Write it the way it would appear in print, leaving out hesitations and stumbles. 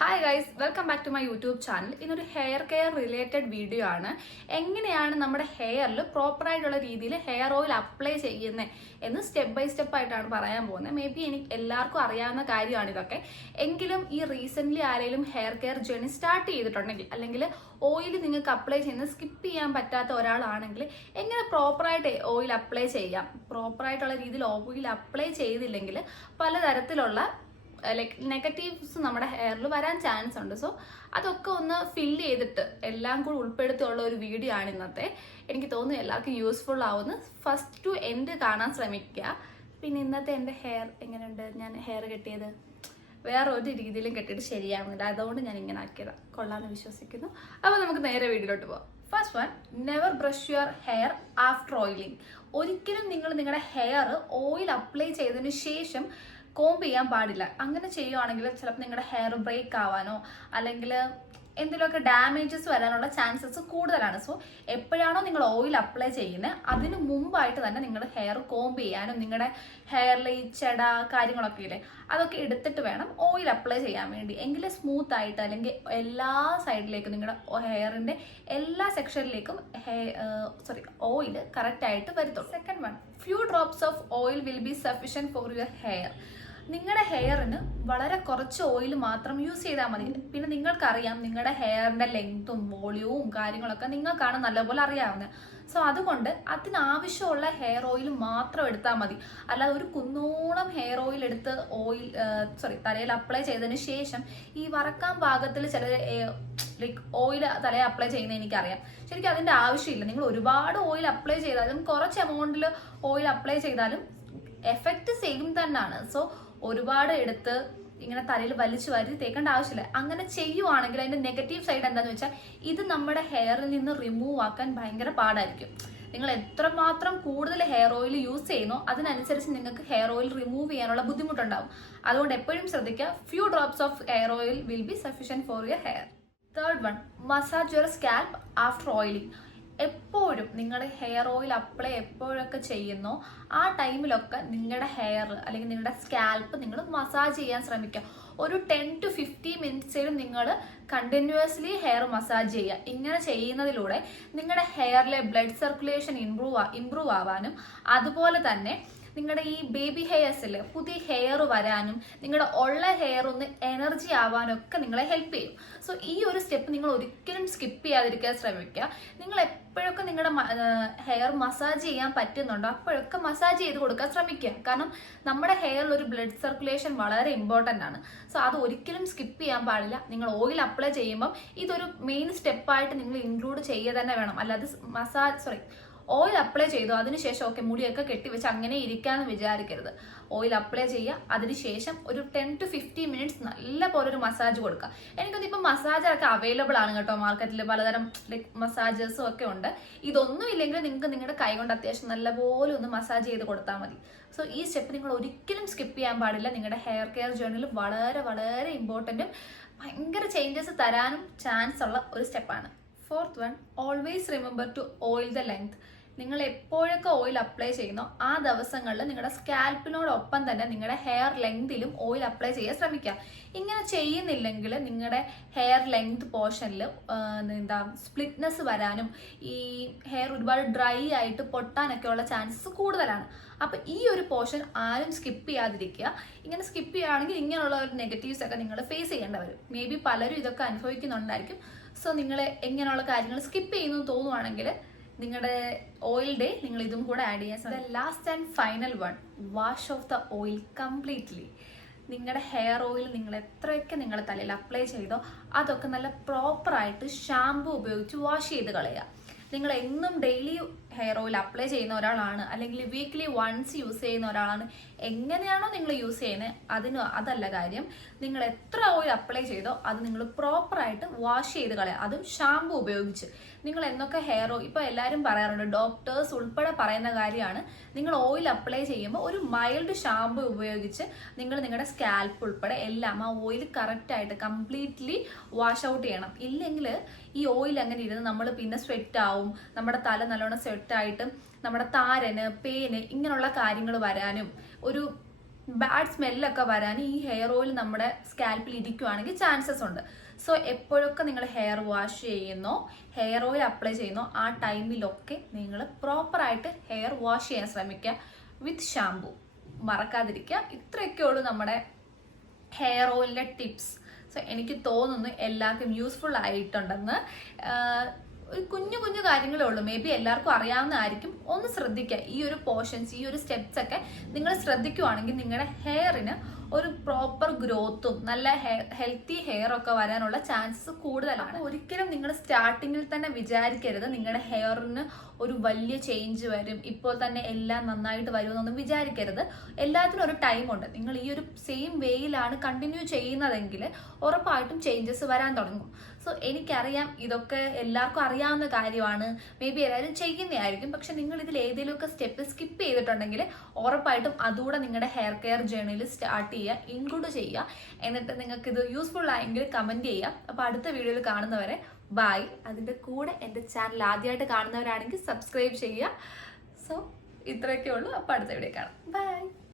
Hi guys, welcome back to my YouTube channel. ഇന്നൊരു hair care related video ആണ്. എങ്ങനെയാണ് നമ്മുടെ ഹെയറിൽ പ്രോപ്പറായിട്ടുള്ള രീതിയിൽ ഹെയർ ഓയിൽ അപ്ലൈ ചെയ്യുന്നത് എന്ന് സ്റ്റെപ്പ് ബൈ സ്റ്റെപ്പ് ആയിട്ടാണ് പറയാൻ പോകുന്നത്. മേ ബി എനിക്ക് എല്ലാവർക്കും അറിയാവുന്ന കാര്യമാണ് ഇതൊക്കെ. എങ്കിലും ഈ റീസെന്റ് ആരെങ്കിലും ഹെയർ കെയർ ജേർണി സ്റ്റാർട്ട് ചെയ്തിട്ടുണ്ടെങ്കിൽ അല്ലെങ്കിൽ ഓയിൽ നിങ്ങൾക്ക് അപ്ലൈ ചെയ്യുന്നത് സ്കിപ്പ് ചെയ്യാൻ പറ്റാത്ത ഒരാളാണെങ്കിൽ എങ്ങനെ പ്രോപ്പറായിട്ട് ഓയിൽ അപ്ലൈ ചെയ്യാം, പ്രോപ്പറായിട്ടുള്ള രീതിയിൽ ഓയിൽ അപ്ലൈ ചെയ്തില്ലെങ്കിൽ പലതരത്തിലുള്ള ലൈക്ക് നെഗറ്റീവ്സ് നമ്മുടെ ഹെയറിൽ വരാൻ ചാൻസ് ഉണ്ട്. സോ അതൊക്കെ ഒന്ന് ഫില്ല് ചെയ്തിട്ട് എല്ലാം കൂടി ഉൾപ്പെടുത്തിയുള്ള ഒരു വീഡിയോ ആണ് ഇന്നത്തെ. എനിക്ക് തോന്നുന്നു എല്ലാവർക്കും യൂസ്ഫുൾ ആവുമെന്ന്. ഫസ്റ്റ് ടു എൻഡ് കാണാൻ ശ്രമിക്കുക. പിന്നെ ഇന്നത്തെ എൻ്റെ ഹെയർ എങ്ങനെയുണ്ട്, ഞാൻ ഹെയർ കെട്ടിയത് വേറെ ഒരു രീതിയിലും കെട്ടിയിട്ട് ശരിയാവുന്നില്ല, അതുകൊണ്ട് ഞാൻ ഇങ്ങനെ ആക്കിയതാണ്. കൊള്ളാമെന്ന് വിശ്വസിക്കുന്നു. അപ്പോൾ നമുക്ക് നേരെ വീഡിയോയിലോട്ട് പോകാം. First one, never brush your hair after oiling. ഒരിക്കലും നിങ്ങൾ നിങ്ങളുടെ ഹെയർ ഓയിൽ അപ്ലൈ ചെയ്തതിന് ശേഷം കോംബ് ചെയ്യാൻ പാടില്ല. അങ്ങനെ ചെയ്യുവാണെങ്കിൽ ചിലപ്പോൾ നിങ്ങളുടെ ഹെയർ ബ്രേക്ക് ആവാനോ അല്ലെങ്കിൽ എന്തെങ്കിലുമൊക്കെ ഡാമേജസ് വരാനുള്ള ചാൻസസ് കൂടുതലാണ്. സോ എപ്പോഴാണോ നിങ്ങൾ ഓയിൽ അപ്ലൈ ചെയ്യുന്നത് അതിന് മുമ്പായിട്ട് തന്നെ നിങ്ങൾ ഹെയർ കോംബ് ചെയ്യാനും നിങ്ങളുടെ ഹെയറിൽ ഈ ചെട കാര്യങ്ങളൊക്കെ ഇല്ലേ അതൊക്കെ എടുത്തിട്ട് വേണം ഓയിൽ അപ്ലൈ ചെയ്യാൻ വേണ്ടി. എങ്കിലേ സ്മൂത്ത് ആയിട്ട് അല്ലെങ്കിൽ എല്ലാ സൈഡിലേക്കും നിങ്ങളുടെ ഹെയറിന്റെ എല്ലാ സെക്ഷനിലേക്കും ഓയിൽ കറക്റ്റ് ആയിട്ട് വരത്തുള്ളൂ. Second one, few drops of oil will be sufficient for your hair. നിങ്ങളുടെ ഹെയറിന് വളരെ കുറച്ച് ഓയിൽ മാത്രം യൂസ് ചെയ്താൽ മതി. പിന്നെ നിങ്ങൾക്കറിയാം നിങ്ങളുടെ ഹെയറിന്റെ ലെങ്ത്തും വോളിയവും കാര്യങ്ങളൊക്കെ നിങ്ങൾക്കാണ് നല്ലപോലെ അറിയാവുന്നത്. സോ അതുകൊണ്ട് അതിനാവശ്യമുള്ള ഹെയർ ഓയിൽ മാത്രം എടുത്താൽ മതി. അല്ലാതെ ഒരു കുന്നോളം ഹെയർ ഓയിൽ എടുത്ത് തലയിൽ അപ്ലൈ ചെയ്തതിന് ശേഷം ഈ വറക്കാൻ പാകത്തിൽ ചില ലൈക്ക് ഓയിൽ തലയിൽ അപ്ലൈ ചെയ്യുന്നത് എനിക്കറിയാം. ശരിക്കും അതിന്റെ ആവശ്യമില്ല. നിങ്ങൾ ഒരുപാട് ഓയിൽ അപ്ലൈ ചെയ്താലും കുറച്ച് എമൗണ്ടിൽ ഓയിൽ അപ്ലൈ ചെയ്താലും എഫക്റ്റ് സെയിം തന്നെയാണ്. സോ ഒരുപാട് എടുത്ത് ഇങ്ങനെ തലയിൽ വലിച്ചു വാരി തേക്കേണ്ട ആവശ്യമില്ല. അങ്ങനെ ചെയ്യുവാണെങ്കിൽ അതിന്റെ നെഗറ്റീവ് സൈഡ് എന്താണെന്ന് വെച്ചാൽ ഇത് നമ്മുടെ ഹെയറിൽ നിന്ന് റിമൂവ് ആക്കാൻ ഭയങ്കര പാടായിരിക്കും. നിങ്ങൾ എത്രമാത്രം കൂടുതൽ ഹെയർ ഓയിൽ യൂസ് ചെയ്യുന്നോ അതിനനുസരിച്ച് നിങ്ങൾക്ക് ഹെയർ ഓയിൽ റിമൂവ് ചെയ്യാനുള്ള ബുദ്ധിമുട്ടുണ്ടാവും. അതുകൊണ്ട് എപ്പോഴും ശ്രദ്ധിക്കുക, few drops of hair oil will be sufficient for your hair. Third one, massage your scalp after oiling. എപ്പോഴും നിങ്ങളുടെ ഹെയർ ഓയിൽ അപ്ലൈ എപ്പോഴൊക്കെ ചെയ്യുന്നോ ആ ടൈമിലൊക്കെ നിങ്ങളുടെ ഹെയർ അല്ലെങ്കിൽ നിങ്ങളുടെ സ്കാൽപ്പ് നിങ്ങൾ മസാജ് ചെയ്യാൻ ശ്രമിക്കുക. ഒരു 10 to 15 മിനിറ്റ്സിലും നിങ്ങൾ കണ്ടിന്യൂസ്ലി ഹെയർ മസാജ് ചെയ്യുക. ഇങ്ങനെ ചെയ്യുന്നതിലൂടെ നിങ്ങളുടെ ഹെയറിലെ ബ്ലഡ് സർക്കുലേഷൻ ഇംപ്രൂവ് ആവാനും അതുപോലെ തന്നെ നിങ്ങളുടെ ഈ ബേബി ഹെയർസില് പുതിയ ഹെയർ വരാനും നിങ്ങളുടെ ഉള്ള ഹെയർ ഒന്ന് എനർജി ആവാനും ഒക്കെ നിങ്ങളെ ഹെൽപ്പ് ചെയ്യും. സോ ഈ ഒരു സ്റ്റെപ്പ് നിങ്ങൾ ഒരിക്കലും സ്കിപ്പ് ചെയ്യാതിരിക്കാൻ ശ്രമിക്കുക. നിങ്ങൾ എപ്പോഴൊക്കെ നിങ്ങളുടെ ഹെയർ മസാജ് ചെയ്യാൻ പറ്റുന്നുണ്ടോ അപ്പോഴൊക്കെ മസാജ് ചെയ്ത് കൊടുക്കാൻ ശ്രമിക്കുക. കാരണം നമ്മുടെ ഹെയറിൽ ഒരു ബ്ലഡ് സർക്കുലേഷൻ വളരെ ഇമ്പോർട്ടൻ്റ് ആണ്. സോ അത് ഒരിക്കലും സ്കിപ്പ് ചെയ്യാൻ പാടില്ല. നിങ്ങൾ ഓയിൽ അപ്ലൈ ചെയ്യുമ്പോൾ ഇതൊരു മെയിൻ സ്റ്റെപ്പായിട്ട് നിങ്ങൾ ഇൻക്ലൂഡ് ചെയ്യുക തന്നെ വേണം. അല്ലാതെ ഓയിൽ അപ്ലൈ ചെയ്തു അതിനുശേഷം ഓക്കെ മുടിയൊക്കെ കെട്ടിവെച്ച് അങ്ങനെ ഇരിക്കാന്ന് വിചാരിക്കരുത്. ഓയിൽ അപ്ലൈ ചെയ്യുക, അതിനുശേഷം ഒരു 10 to 15 മിനിറ്റ്സ് നല്ല പോലെ ഒരു മസാജ് കൊടുക്കുക. എനിക്കൊന്നും ഇപ്പം മസാജറൊക്കെ അവൈലബിൾ ആണ് കേട്ടോ മാർക്കറ്റിൽ. പലതരം ലൈക്ക് മസാജേഴ്സും ഒക്കെ ഉണ്ട്. ഇതൊന്നും ഇല്ലെങ്കിൽ നിങ്ങൾക്ക് നിങ്ങളുടെ കൈ കൊണ്ട് അത്യാവശ്യം നല്ലപോലെ ഒന്ന് മസാജ് ചെയ്ത് കൊടുത്താൽ മതി. സോ ഈ സ്റ്റെപ്പ് നിങ്ങൾ ഒരിക്കലും സ്കിപ്പ് ചെയ്യാൻ പാടില്ല. നിങ്ങളുടെ ഹെയർ കെയർ ജേർണിയിൽ വളരെ വളരെ ഇമ്പോർട്ടൻറ്റും ഭയങ്കര ചേഞ്ചസ് തരാനും ചാൻസ് ഉള്ള ഒരു സ്റ്റെപ്പാണ്. Fourth one, always remember to oil the length. നിങ്ങൾ എപ്പോഴൊക്കെ ഓയിൽ അപ്ലൈ ചെയ്യുന്നോ ആ ദിവസങ്ങളിൽ നിങ്ങളുടെ സ്കാൽപ്പിനോടൊപ്പം തന്നെ നിങ്ങളുടെ ഹെയർ ലെങ്തിലും ഓയിൽ അപ്ലൈ ചെയ്യാൻ ശ്രമിക്കുക. ഇങ്ങനെ ചെയ്യുന്നില്ലെങ്കിൽ നിങ്ങളുടെ ഹെയർ ലെങ്ത് പോർഷനിൽ സ്പ്ലിറ്റ്നെസ് വരാനും ഈ ഹെയർ ഒരുപാട് ഡ്രൈ ആയിട്ട് പൊട്ടാനൊക്കെ ഉള്ള ചാൻസസ് കൂടുതലാണ്. അപ്പം ഈ ഒരു പോർഷൻ ആരും സ്കിപ്പ് ചെയ്യാതിരിക്കുക. ഇങ്ങനെ സ്കിപ്പ് ചെയ്യുകയാണെങ്കിൽ ഇങ്ങനെയുള്ള ഒരു നെഗറ്റീവ്സ് ഒക്കെ നിങ്ങൾ ഫേസ് ചെയ്യേണ്ടി വരും. മേ ബി പലരും ഇതൊക്കെ അനുഭവിക്കുന്നുണ്ടായിരിക്കും. സോ നിങ്ങൾ എങ്ങനെയുള്ള കാര്യങ്ങൾ സ്കിപ്പ് ചെയ്യുന്നു തോന്നുവാണെങ്കിൽ നിങ്ങളുടെ ഓയിൽ ഡേ നിങ്ങൾ ഇതും കൂടെ ആഡ് ചെയ്യാൻ. Last and final one, wash off the oil completely. നിങ്ങളുടെ ഹെയർ ഓയിൽ നിങ്ങൾ എത്രയൊക്കെ നിങ്ങളുടെ തലയിൽ അപ്ലൈ ചെയ്തോ അതൊക്കെ നല്ല പ്രോപ്പറായിട്ട് ഷാംപൂ ഉപയോഗിച്ച് വാഷ് ചെയ്ത് കളയുക. നിങ്ങൾ എന്നും ഡെയിലി ഹെയർ ഓയിൽ അപ്ലൈ ചെയ്യുന്ന ഒരാളാണ് അല്ലെങ്കിൽ വീക്ക്ലി വൺസ് യൂസ് ചെയ്യുന്ന ഒരാളാണ്, എങ്ങനെയാണോ നിങ്ങൾ യൂസ് ചെയ്യുന്നത് അതല്ല കാര്യം. നിങ്ങൾ എത്ര ഓയിൽ അപ്ലൈ ചെയ്തോ അത് നിങ്ങൾ പ്രോപ്പറായിട്ട് വാഷ് ചെയ്ത് കളയുക, അതും ഷാംപൂ ഉപയോഗിച്ച്. നിങ്ങൾ എന്നൊക്കെ ഹെയർ ഓയിൽ ഇപ്പോൾ എല്ലാവരും പറയാറുണ്ട്, ഡോക്ടേഴ്സ് ഉൾപ്പെടെ പറയുന്ന കാര്യമാണ്, നിങ്ങൾ ഓയിൽ അപ്ലൈ ചെയ്യുമ്പോൾ ഒരു മൈൽഡ് ഷാംപൂ ഉപയോഗിച്ച് നിങ്ങൾ നിങ്ങളുടെ സ്കാൽപ്പ് ഉൾപ്പെടെ എല്ലാം ആ ഓയിൽ കറക്റ്റായിട്ട് കംപ്ലീറ്റ്ലി വാഷ് ഔട്ട് ചെയ്യണം. ഇല്ലെങ്കിൽ ഈ ഓയിൽ അങ്ങനെ ഇരുന്ന് നമ്മൾ പിന്നെ സ്വെറ്റ് ആവും, നമ്മുടെ തല നല്ലോണം സ്വെറ്റായിട്ട് നമ്മുടെ താരന് പേന് ഇങ്ങനെയുള്ള കാര്യങ്ങൾ വരാനും ഒരു ബാഡ് സ്മെല്ലൊക്കെ വരാൻ ഈ ഹെയർ ഓയിൽ നമ്മുടെ സ്കാൽപ്പിൽ ഇരിക്കുവാണെങ്കിൽ ചാൻസസ് ഉണ്ട്. സോ എപ്പോഴൊക്കെ നിങ്ങൾ ഹെയർ വാഷ് ചെയ്യുന്നോ ഹെയർ ഓയിൽ അപ്ലൈ ചെയ്യുന്നോ ആ ടൈമിലൊക്കെ നിങ്ങൾ പ്രോപ്പറായിട്ട് ഹെയർ വാഷ് ചെയ്യാൻ ശ്രമിക്കുക വിത്ത് ഷാംപൂ. മറക്കാതിരിക്കുക. ഇത്രയൊക്കെ ഉള്ളൂ നമ്മുടെ ഹെയർ ഓയിലിൻ്റെ ടിപ്സ്. സോ എനിക്ക് തോന്നുന്നു എല്ലാവർക്കും യൂസ്ഫുൾ ആയിട്ടുണ്ടെന്ന്. ഒരു കുഞ്ഞു കുഞ്ഞു കാര്യങ്ങളേ ഉള്ളൂ, മേ ബി എല്ലാവർക്കും അറിയാവുന്നതായിരിക്കും. ഒന്ന് ശ്രദ്ധിക്കുക. ഈ ഒരു പോർഷൻസ്, ഈ ഒരു സ്റ്റെപ്സ് ഒക്കെ നിങ്ങൾ ശ്രദ്ധിക്കുവാണെങ്കിൽ നിങ്ങളുടെ ഹെയറിന് ഒരു പ്രോപ്പർ ഗ്രോത്തും നല്ല ഹെൽത്തി ഹെയർ ഒക്കെ വരാനുള്ള ചാൻസസ് കൂടുതലാണ്. ഒരിക്കലും നിങ്ങൾ സ്റ്റാർട്ടിങ്ങിൽ തന്നെ വിചാരിക്കരുത് നിങ്ങളുടെ ഹെയറിന് ഒരു വലിയ ചേഞ്ച് വരും, ഇപ്പോൾ തന്നെ എല്ലാം നന്നായിട്ട് വരുമെന്നൊന്നും വിചാരിക്കരുത്. എല്ലാത്തിനും ഒരു ടൈമുണ്ട്. നിങ്ങൾ ഈ ഒരു സെയിം വേയിലാണ് കണ്ടിന്യൂ ചെയ്യുന്നതെങ്കിൽ ഉറപ്പായിട്ടും ചേഞ്ചസ് വരാൻ തുടങ്ങും. സോ എനിക്കറിയാം ഇതൊക്കെ എല്ലാവർക്കും അറിയാവുന്ന കാര്യമാണ്, മേ ബി എല്ലാവരും ചെയ്യുന്നതായിരിക്കും. പക്ഷെ നിങ്ങൾ ഇതിൽ ഏതെങ്കിലുമൊക്കെ സ്റ്റെപ്പ് സ്കിപ്പ് ചെയ്തിട്ടുണ്ടെങ്കിൽ ഉറപ്പായിട്ടും അതുകൂടെ നിങ്ങളുടെ ഹെയർ കെയർ ജേർണിയിൽ സ്റ്റാർട്ട് ചെയ്യുക, ഇൻക്ലൂഡ് ചെയ്യുക. എന്നിട്ട് നിങ്ങൾക്ക് ഇത് യൂസ്ഫുൾ ആയെങ്കിൽ കമൻറ്റ് ചെയ്യുക. അപ്പോൾ അടുത്ത വീഡിയോയിൽ കാണുന്നവരെ ബൈ. അതിൻ്റെ കൂടെ എൻ്റെ ചാനൽ ആദ്യമായിട്ട് കാണുന്നവരാണെങ്കിൽ സബ്സ്ക്രൈബ് ചെയ്യുക. സോ ഇത്രയൊക്കെ ഉള്ളൂ. അപ്പോൾ അടുത്ത വീഡിയോ കാണാം. ബൈ.